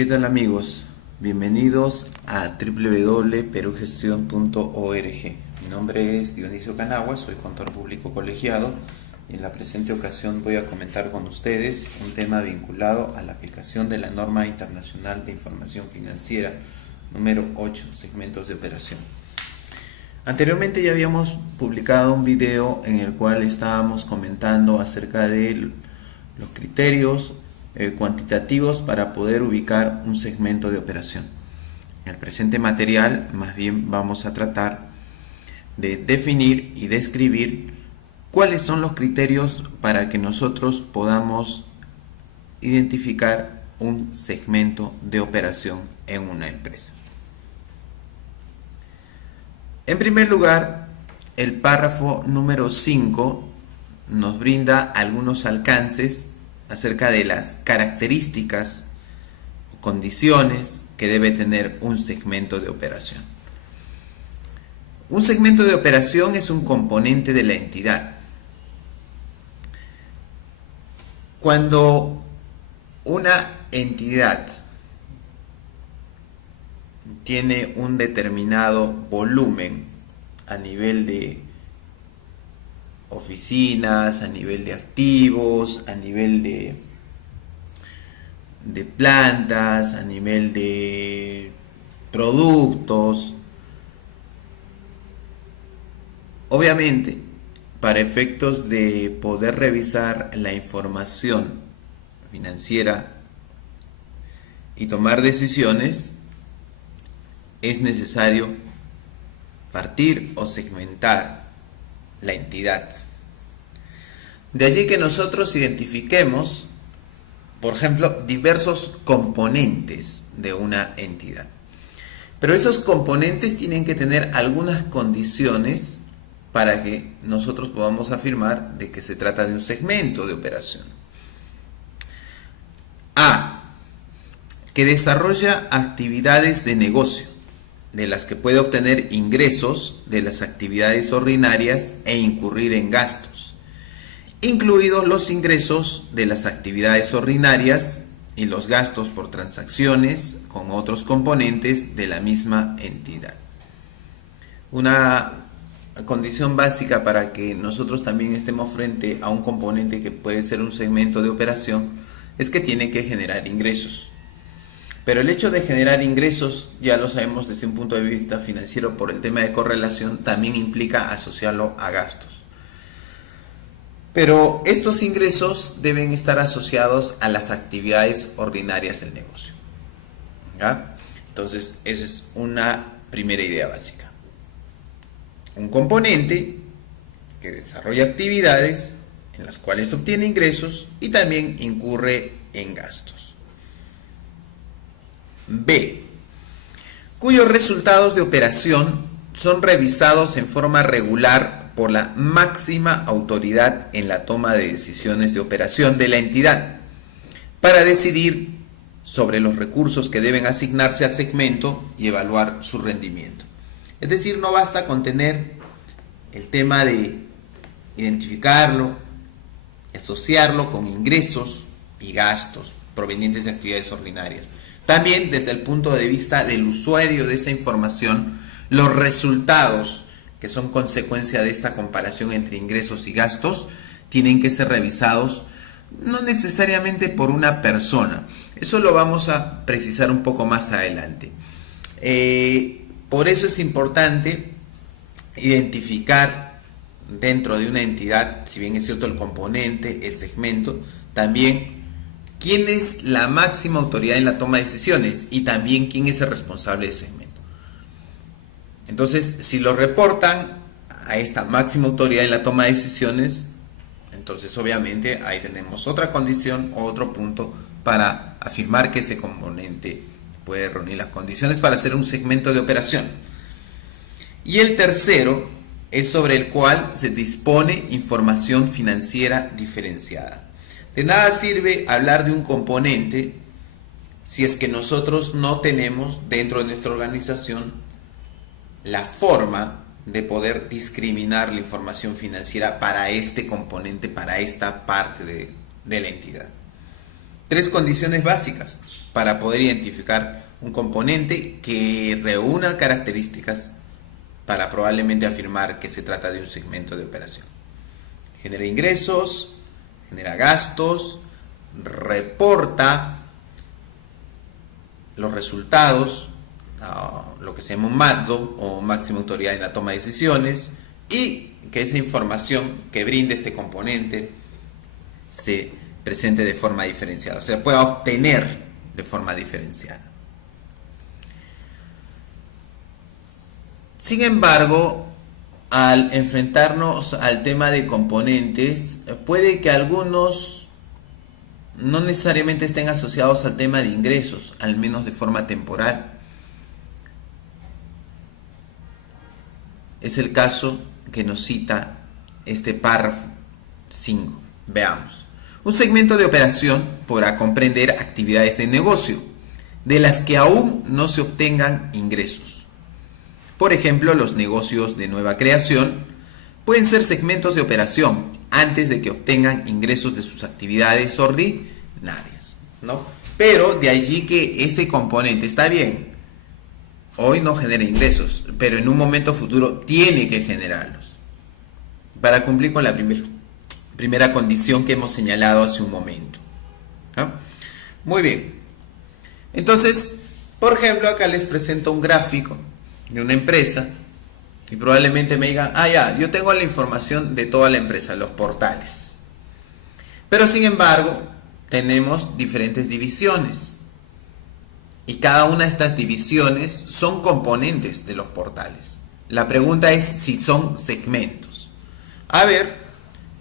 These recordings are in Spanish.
¿Qué tal amigos? Bienvenidos a www.perugestion.org. Mi nombre es Dionisio Canagua, soy contador público colegiado y en la presente ocasión voy a comentar con ustedes un tema vinculado a la aplicación de la norma internacional de información financiera número 8, segmentos de operación. Anteriormente ya habíamos publicado un video en el cual estábamos comentando acerca de los criterios cuantitativos para poder ubicar un segmento de operación. En el presente material más bien vamos a tratar de definir y describir cuáles son los criterios para que nosotros podamos identificar un segmento de operación en una empresa. En primer lugar, el párrafo número 5 nos brinda algunos alcances acerca de las características o condiciones que debe tener un segmento de operación. Un segmento de operación es un componente de la entidad. Cuando una entidad tiene un determinado volumen a nivel de oficinas, a nivel de activos, a nivel de plantas, a nivel de productos. Obviamente, para efectos de poder revisar la información financiera y tomar decisiones, es necesario partir o segmentar la entidad. De allí que nosotros identifiquemos, por ejemplo, diversos componentes de una entidad. Pero esos componentes tienen que tener algunas condiciones para que nosotros podamos afirmar de que se trata de un segmento de operación. A. Que desarrolla actividades de negocio, de las que puede obtener ingresos de las actividades ordinarias e incurrir en gastos, incluidos los ingresos de las actividades ordinarias y los gastos por transacciones con otros componentes de la misma entidad. Una condición básica para que nosotros también estemos frente a un componente que puede ser un segmento de operación es que tiene que generar ingresos. Pero el hecho de generar ingresos, ya lo sabemos desde un punto de vista financiero por el tema de correlación, también implica asociarlo a gastos. Pero estos ingresos deben estar asociados a las actividades ordinarias del negocio. ¿Ya? Entonces, esa es una primera idea básica. Un componente que desarrolla actividades en las cuales obtiene ingresos y también incurre en gastos. B. Cuyos resultados de operación son revisados en forma regular por la máxima autoridad en la toma de decisiones de operación de la entidad para decidir sobre los recursos que deben asignarse al segmento y evaluar su rendimiento. Es decir, no basta con tener el tema de identificarlo, asociarlo con ingresos y gastos provenientes de actividades ordinarias. También desde el punto de vista del usuario de esa información, los resultados que son consecuencia de esta comparación entre ingresos y gastos tienen que ser revisados no necesariamente por una persona. Eso lo vamos a precisar un poco más adelante. Por eso es importante identificar dentro de una entidad, si bien es cierto el componente, el segmento, también quién es la máxima autoridad en la toma de decisiones y también quién es el responsable del segmento. Entonces, si lo reportan a esta máxima autoridad en la toma de decisiones, entonces obviamente ahí tenemos otra condición o otro punto para afirmar que ese componente puede reunir las condiciones para hacer un segmento de operación. Y el tercero es sobre el cual se dispone información financiera diferenciada. De nada sirve hablar de un componente si es que nosotros no tenemos dentro de nuestra organización la forma de poder discriminar la información financiera para este componente, para esta parte de la entidad. Tres condiciones básicas para poder identificar un componente que reúna características para probablemente afirmar que se trata de un segmento de operación. Genera ingresos, genera gastos, reporta los resultados, lo que se llama un MATDO o máxima autoridad en la toma de decisiones, y que esa información que brinde este componente se presente de forma diferenciada, o sea, pueda obtener de forma diferenciada. Sin embargo, al enfrentarnos al tema de componentes, puede que algunos no necesariamente estén asociados al tema de ingresos, al menos de forma temporal. Es el caso que nos cita este párrafo 5. Veamos. Un segmento de operación podrá comprender actividades de negocio de las que aún no se obtengan ingresos. Por ejemplo, los negocios de nueva creación pueden ser segmentos de operación antes de que obtengan ingresos de sus actividades ordinarias, ¿no? Pero de allí que ese componente está bien, hoy no genera ingresos, pero en un momento futuro tiene que generarlos para cumplir con la primera condición que hemos señalado hace un momento, ¿no? Muy bien. Entonces, por ejemplo, acá les presento un gráfico de una empresa y probablemente me digan, ya, yo tengo la información de toda la empresa, los portales. Pero sin embargo, tenemos diferentes divisiones. Y cada una de estas divisiones son componentes de los portales. La pregunta es si son segmentos. A ver,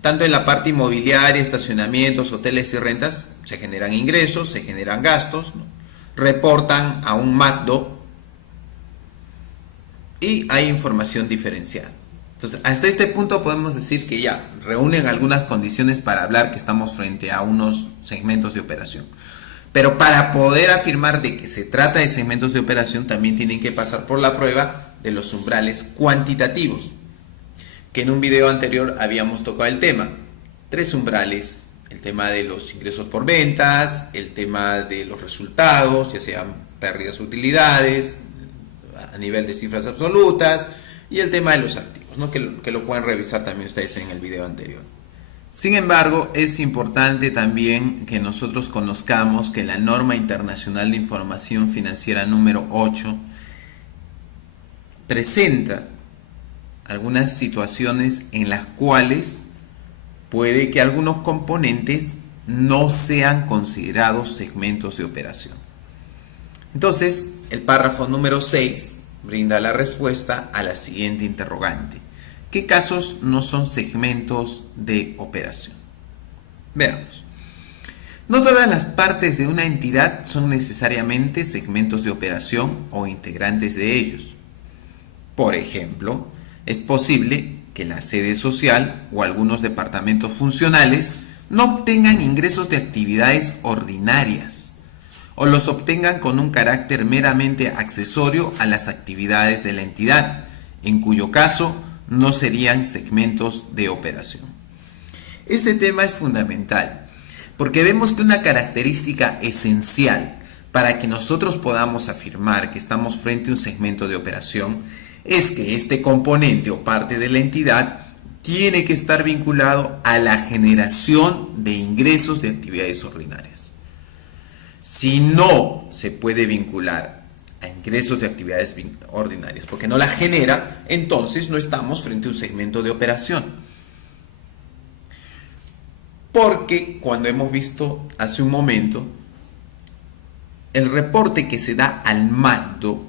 tanto en la parte inmobiliaria, estacionamientos, hoteles y rentas, se generan ingresos, se generan gastos, ¿no? Reportan a un MATDO y hay información diferenciada. Entonces, hasta este punto podemos decir que ya reúnen algunas condiciones para hablar que estamos frente a unos segmentos de operación. Pero para poder afirmar de que se trata de segmentos de operación, también tienen que pasar por la prueba de los umbrales cuantitativos, que en un video anterior habíamos tocado el tema. 3 umbrales: el tema de los ingresos por ventas, el tema de los resultados, ya sean pérdidas o utilidades, a nivel de cifras absolutas, y el tema de los activos, ¿no? que lo pueden revisar también ustedes en el video anterior. Sin embargo, es importante también que nosotros conozcamos que la norma internacional de información financiera número 8 presenta algunas situaciones en las cuales puede que algunos componentes no sean considerados segmentos de operación. Entonces, el párrafo número 6 brinda la respuesta a la siguiente interrogante: ¿qué casos no son segmentos de operación? Veamos. No todas las partes de una entidad son necesariamente segmentos de operación o integrantes de ellos. Por ejemplo, es posible que la sede social o algunos departamentos funcionales no obtengan ingresos de actividades ordinarias o los obtengan con un carácter meramente accesorio a las actividades de la entidad, en cuyo caso no serían segmentos de operación. Este tema es fundamental porque vemos que una característica esencial para que nosotros podamos afirmar que estamos frente a un segmento de operación es que este componente o parte de la entidad tiene que estar vinculado a la generación de ingresos de actividades ordinarias. Si no se puede vincular a ingresos de actividades ordinarias porque no la genera, entonces no estamos frente a un segmento de operación. Porque cuando hemos visto hace un momento, el reporte que se da al MATDO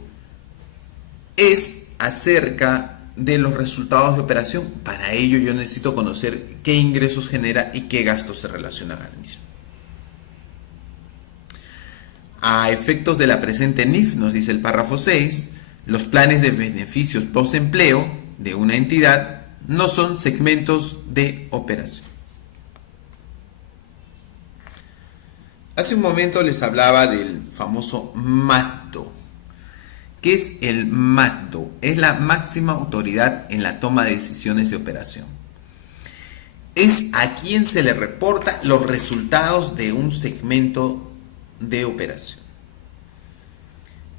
es acerca de los resultados de operación. Para ello yo necesito conocer qué ingresos genera y qué gastos se relacionan al mismo. A efectos de la presente NIF, nos dice el párrafo 6, los planes de beneficios post-empleo de una entidad no son segmentos de operación. Hace un momento les hablaba del famoso MATDO. ¿Qué es el MATDO? Es la máxima autoridad en la toma de decisiones de operación. es a quien se le reporta los resultados de un segmento de operación.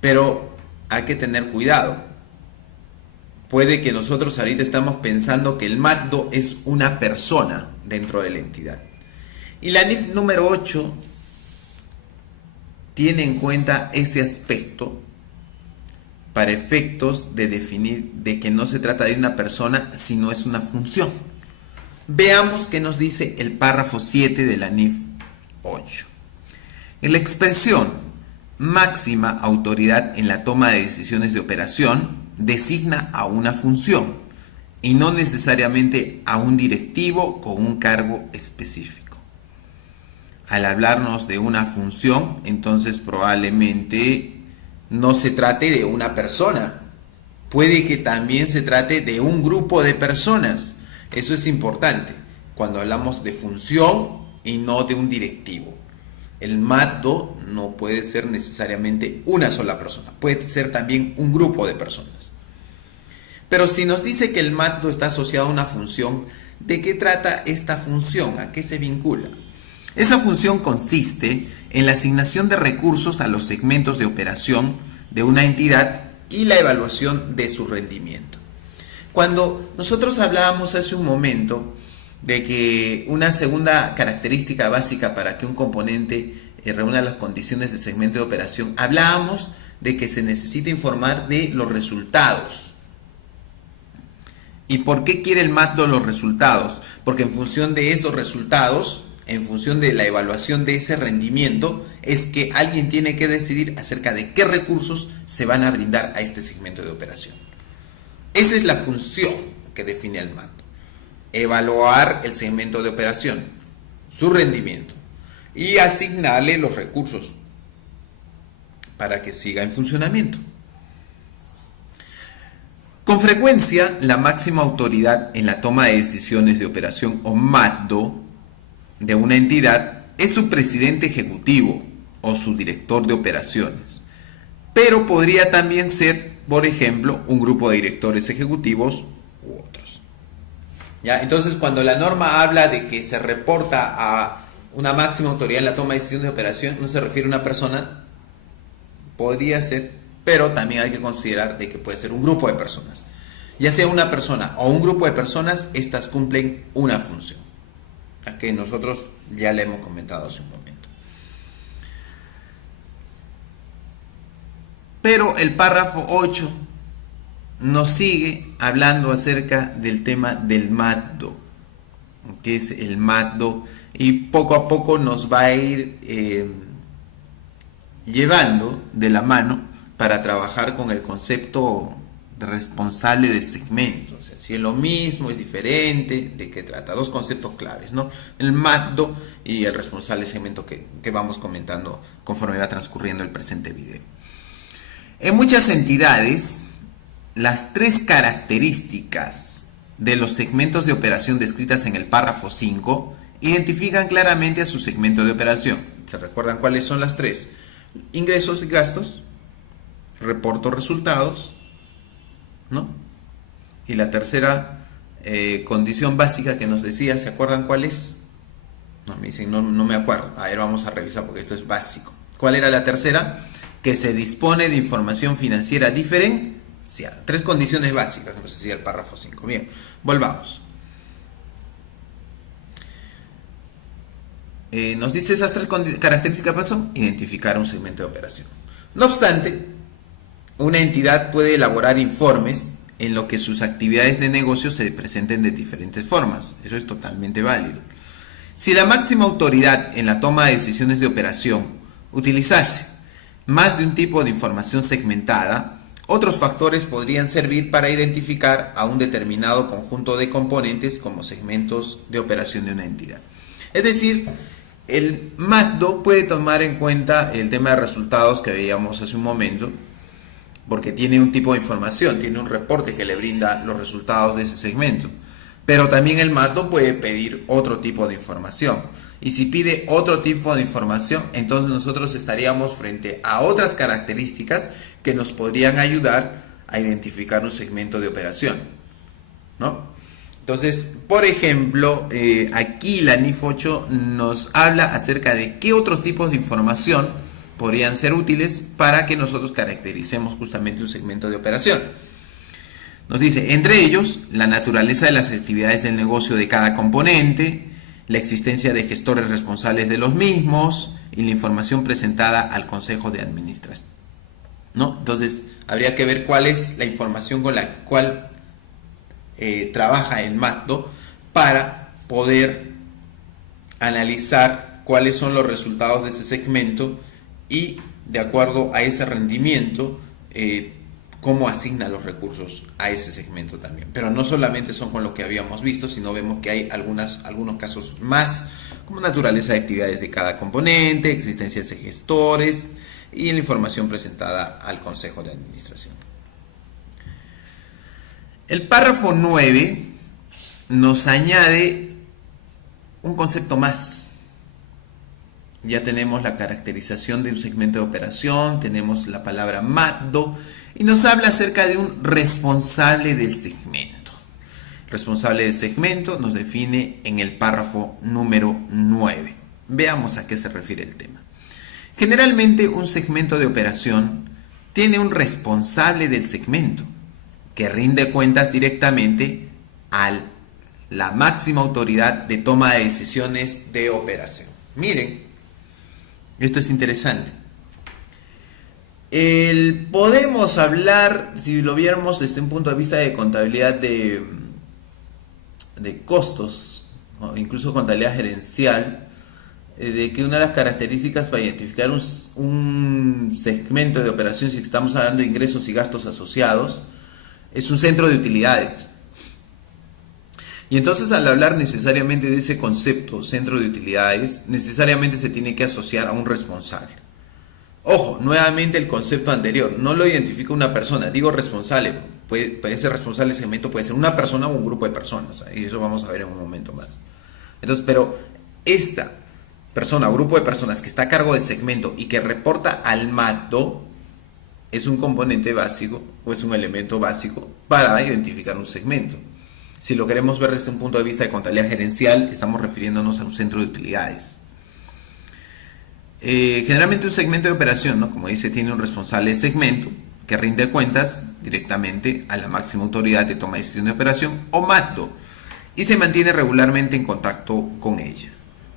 Pero hay que tener cuidado. Puede que nosotros ahorita estamos pensando que el MATDO es una persona dentro de la entidad. Y la NIF número 8 tiene en cuenta ese aspecto para efectos de definir de que no se trata de una persona, sino es una función. Veamos qué nos dice el párrafo 7 de la NIF 8. En la expresión máxima autoridad en la toma de decisiones de operación designa a una función y no necesariamente a un directivo con un cargo específico. Al hablarnos de una función, entonces probablemente no se trate de una persona. Puede que también se trate de un grupo de personas. Eso es importante cuando hablamos de función y no de un directivo. El MATDO no puede ser necesariamente una sola persona, puede ser también un grupo de personas. Pero si nos dice que el MATDO está asociado a una función, ¿de qué trata esta función? ¿A qué se vincula? Esa función consiste en la asignación de recursos a los segmentos de operación de una entidad y la evaluación de su rendimiento. Cuando nosotros hablábamos hace un momento de que una segunda característica básica para que un componente reúna las condiciones de segmento de operación, hablábamos de que se necesita informar de los resultados. ¿Y por qué quiere el MATDO los resultados? Porque en función de esos resultados, en función de la evaluación de ese rendimiento, es que alguien tiene que decidir acerca de qué recursos se van a brindar a este segmento de operación. Esa es la función que define el MATDO. Evaluar el segmento de operación, su rendimiento y asignarle los recursos para que siga en funcionamiento. Con frecuencia, la máxima autoridad en la toma de decisiones de operación o MATDO de una entidad es su presidente ejecutivo o su director de operaciones, pero podría también ser, por ejemplo, un grupo de directores ejecutivos u otros. ¿Ya? Entonces, cuando la norma habla de que se reporta a una máxima autoridad en la toma de decisiones de operación, no se refiere a una persona, podría ser, pero también hay que considerar de que puede ser un grupo de personas. Ya sea una persona o un grupo de personas, estas cumplen una función, a que nosotros ya le hemos comentado hace un momento. Pero el párrafo 8 nos sigue hablando acerca del tema del MATDO, que es el MATDO, y poco a poco nos va a ir llevando de la mano para trabajar con el concepto de responsable de segmento. O sea, si es lo mismo, es diferente, ¿de qué trata? Dos conceptos claves, ¿no? El MATDO y el responsable de segmento que vamos comentando conforme va transcurriendo el presente video. En muchas entidades, las tres características de los segmentos de operación descritas en el párrafo 5 identifican claramente a su segmento de operación. ¿Se recuerdan cuáles son las tres? Ingresos y gastos, reporto resultados, ¿no? Y la tercera condición básica que nos decía, ¿se acuerdan cuál es? No, me dicen, no me acuerdo. A ver, vamos a revisar porque esto es básico. ¿Cuál era la tercera? Que se dispone de información financiera diferenciada. Tres condiciones básicas, nos decía el párrafo 5. Bien, volvamos. Nos dice esas tres características son identificar un segmento de operación. No obstante, una entidad puede elaborar informes en lo que sus actividades de negocio se presenten de diferentes formas. Eso es totalmente válido. Si la máxima autoridad en la toma de decisiones de operación utilizase más de un tipo de información segmentada, otros factores podrían servir para identificar a un determinado conjunto de componentes como segmentos de operación de una entidad. Es decir, el MATDO puede tomar en cuenta el tema de resultados que veíamos hace un momento, porque tiene un tipo de información, tiene un reporte que le brinda los resultados de ese segmento. Pero también el MATDO puede pedir otro tipo de información. Y si pide otro tipo de información, entonces nosotros estaríamos frente a otras características que nos podrían ayudar a identificar un segmento de operación, ¿no? Entonces, por ejemplo, aquí la NIF 8 nos habla acerca de qué otros tipos de información podrían ser útiles para que nosotros caractericemos justamente un segmento de operación. Nos dice, entre ellos, la naturaleza de las actividades del negocio de cada componente, la existencia de gestores responsables de los mismos y la información presentada al Consejo de Administración, ¿no? Entonces, habría que ver cuál es la información con la cual trabaja el MATDO para poder analizar cuáles son los resultados de ese segmento y, de acuerdo a ese rendimiento, cómo asigna los recursos a ese segmento también. Pero no solamente son con lo que habíamos visto, sino vemos que hay algunos casos más, como naturaleza de actividades de cada componente, existencia de gestores y la información presentada al Consejo de Administración. El párrafo 9 nos añade un concepto más. Ya tenemos la caracterización de un segmento de operación, tenemos la palabra MATDO y nos habla acerca de un responsable del segmento. Responsable del segmento nos define en el párrafo número 9. Veamos a qué se refiere el tema. Generalmente un segmento de operación tiene un responsable del segmento que rinde cuentas directamente a la máxima autoridad de toma de decisiones de operación. Miren, esto es interesante. Podemos hablar, si lo viéramos desde un punto de vista de contabilidad de costos, o incluso contabilidad gerencial, de que una de las características para identificar un segmento de operación, si estamos hablando de ingresos y gastos asociados, es un centro de utilidades. Y entonces, al hablar necesariamente de ese concepto, centro de utilidades, necesariamente se tiene que asociar a un responsable. Ojo, nuevamente el concepto anterior, no lo identifica una persona, digo responsable, puede ser responsable del segmento, puede ser una persona o un grupo de personas, y eso vamos a ver en un momento más. Entonces, pero esta persona o grupo de personas que está a cargo del segmento y que reporta al MATDO, es un componente básico o es un elemento básico para identificar un segmento. Si lo queremos ver desde un punto de vista de contabilidad gerencial, estamos refiriéndonos a un centro de utilidades. Generalmente un segmento de operación, ¿no? Como dice, tiene un responsable de segmento que rinde cuentas directamente a la máxima autoridad de toma de decisión de operación o MATDO y se mantiene regularmente en contacto con ella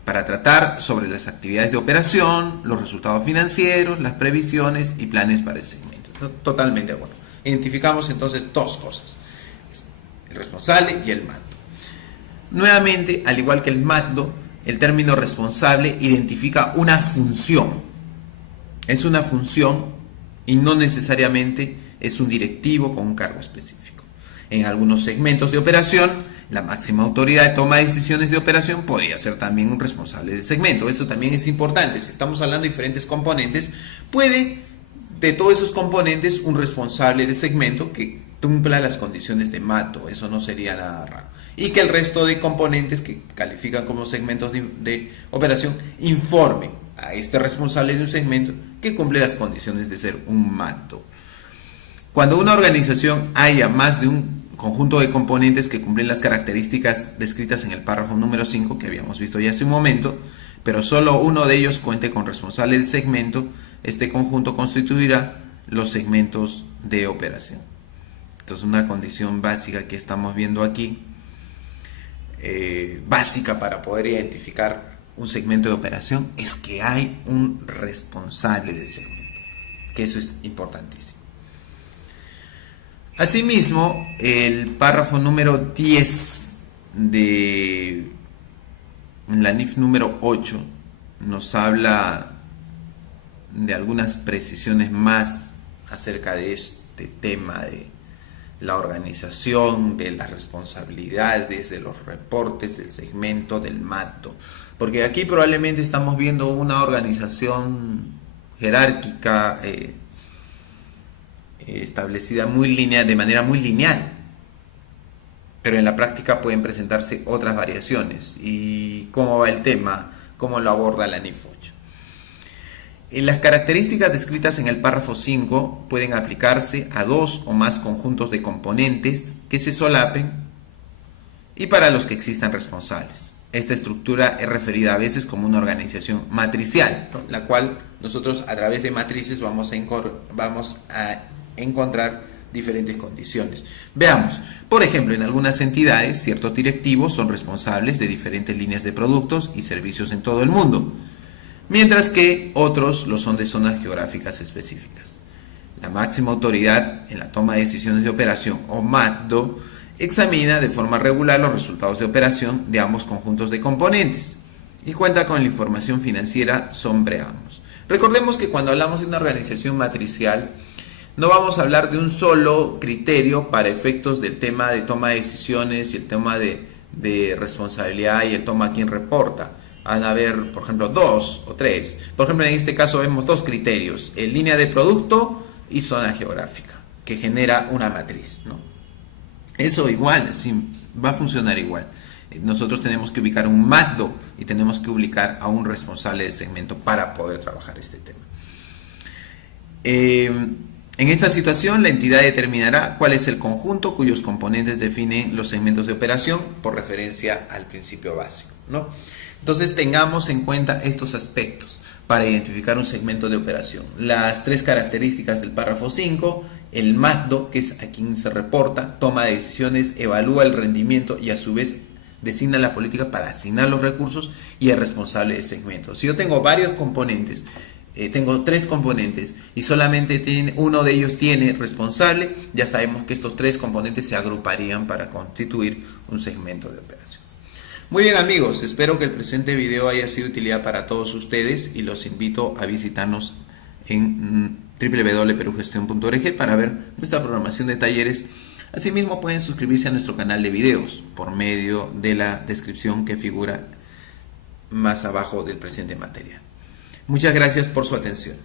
para tratar sobre las actividades de operación, los resultados financieros, las previsiones y planes para el segmento. Totalmente de acuerdo. Identificamos entonces dos cosas, el responsable y el MATDO. Nuevamente, al igual que el MATDO, el término responsable identifica una función. Es una función y no necesariamente es un directivo con un cargo específico. En algunos segmentos de operación, la máxima autoridad de toma de decisiones de operación podría ser también un responsable del segmento. Eso también es importante. Si estamos hablando de diferentes componentes, puede de todos esos componentes un responsable de segmento que cumpla las condiciones de MATDO. Eso no sería nada raro. Y que el resto de componentes que califican como segmentos de operación informen a este responsable de un segmento que cumple las condiciones de ser un MATDO. Cuando una organización haya más de un conjunto de componentes que cumplen las características descritas en el párrafo número 5 que habíamos visto ya hace un momento, pero solo uno de ellos cuente con responsable del segmento, este conjunto constituirá los segmentos de operación. Entonces, una condición básica que estamos viendo aquí, básica para poder identificar un segmento de operación, es que hay un responsable del segmento, que eso es importantísimo. Asimismo, el párrafo número 10 de la NIF número 8 nos habla de algunas precisiones más acerca de este tema de la organización, de las responsabilidades, de los reportes, del segmento, del MATDO. Porque aquí probablemente estamos viendo una organización jerárquica establecida de manera muy lineal, pero en la práctica pueden presentarse otras variaciones. ¿Y cómo va el tema? ¿Cómo lo aborda la NIF 8? Las características descritas en el párrafo 5 pueden aplicarse a dos o más conjuntos de componentes que se solapen y para los que existan responsables. Esta estructura es referida a veces como una organización matricial, ¿no? La cual nosotros a través de matrices vamos a encontrar diferentes condiciones. Veamos, por ejemplo, en algunas entidades ciertos directivos son responsables de diferentes líneas de productos y servicios en todo el mundo, mientras que otros lo son de zonas geográficas específicas. La máxima autoridad en la toma de decisiones de operación, o MATDO, examina de forma regular los resultados de operación de ambos conjuntos de componentes y cuenta con la información financiera sobre ambos. Recordemos que cuando hablamos de una organización matricial, no vamos a hablar de un solo criterio para efectos del tema de toma de decisiones y el tema de responsabilidad y el toma a quién reporta. Van a haber, por ejemplo, 2 o 3. Por ejemplo, en este caso vemos 2 criterios, en línea de producto y zona geográfica, que genera una matriz, ¿no? Eso igual, sí, va a funcionar igual. Nosotros tenemos que ubicar un MATDO y tenemos que ubicar a un responsable de segmento para poder trabajar este tema. En esta situación, la entidad determinará cuál es el conjunto cuyos componentes definen los segmentos de operación por referencia al principio básico, ¿no? Entonces tengamos en cuenta estos aspectos para identificar un segmento de operación. Las 3 características del párrafo 5, el MATDO, que es a quien se reporta, toma decisiones, evalúa el rendimiento y a su vez designa la política para asignar los recursos, y el responsable de segmento. Si yo tengo varios componentes, tengo 3 componentes y solamente uno de ellos tiene responsable, ya sabemos que estos 3 componentes se agruparían para constituir un segmento de operación. Muy bien amigos, espero que el presente video haya sido de utilidad para todos ustedes y los invito a visitarnos en www.perugestion.org para ver nuestra programación de talleres. Asimismo pueden suscribirse a nuestro canal de videos por medio de la descripción que figura más abajo del presente material. Muchas gracias por su atención.